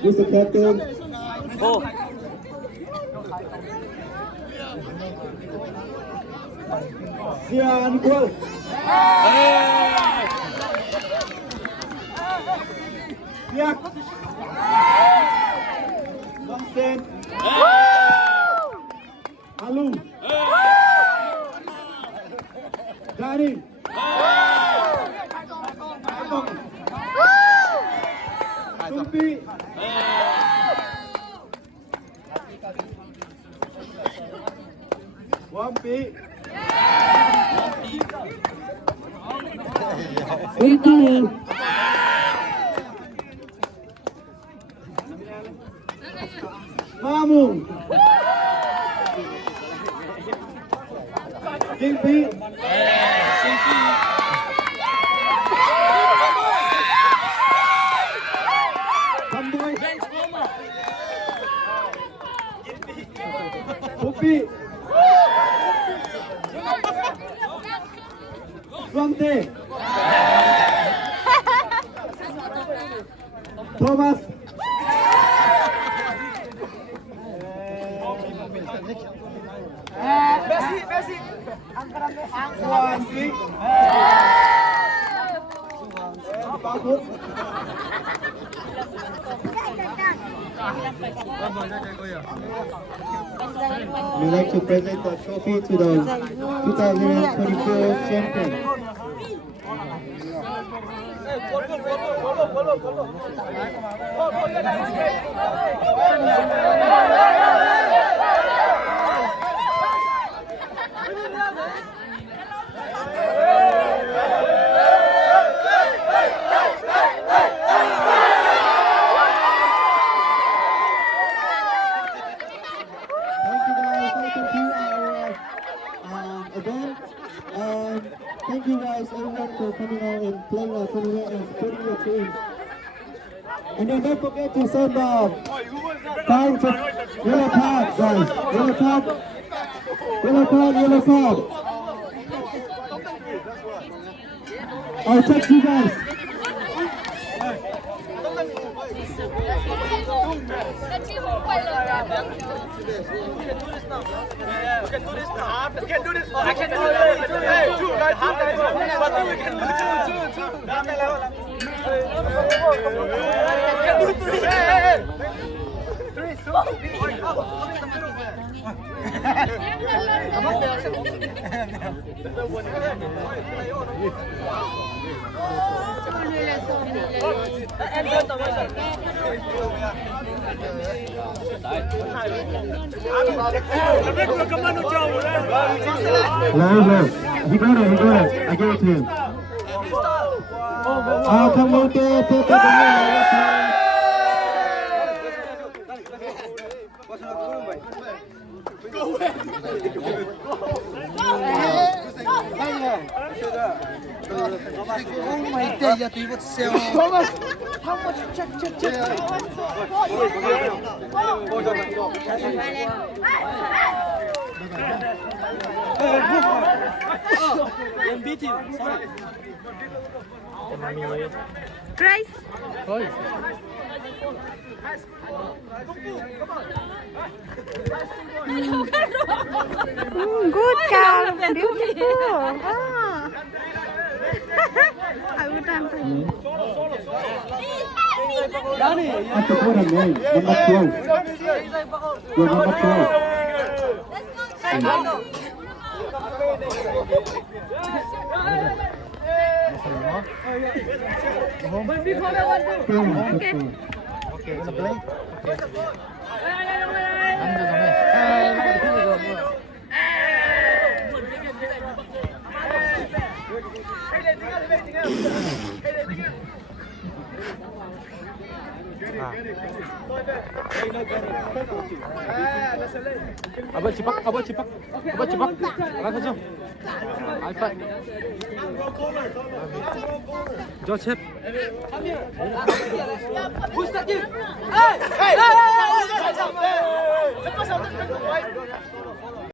Who's the captain? Oh. Sian Kual. Siak. Vincent. Alu. Dani. Tumpi. Wampi. Itu. Mamu. Kimpi. Kamboy. Pupi. Swante. Thomas. Messi. Swansea. Bagus. We'd like to present the trophy to the 2024 champion. Thank you guys everyone for coming out and playing our tournament and supporting your team. And then don't forget to send the time for yellow card, guys. Yellow card. I'll text you guys. I can do this. Hey, two guys. But we can do No. He got it. I gave it to him. Come on, Thomas, how much? Check. Grace. Good cow, beautiful. I would have I forgot her name. Number 12. You're number 12. Okay, it's a play. Abang cepat. Abang saja. iPad. Joseph. Who's that you? Hey!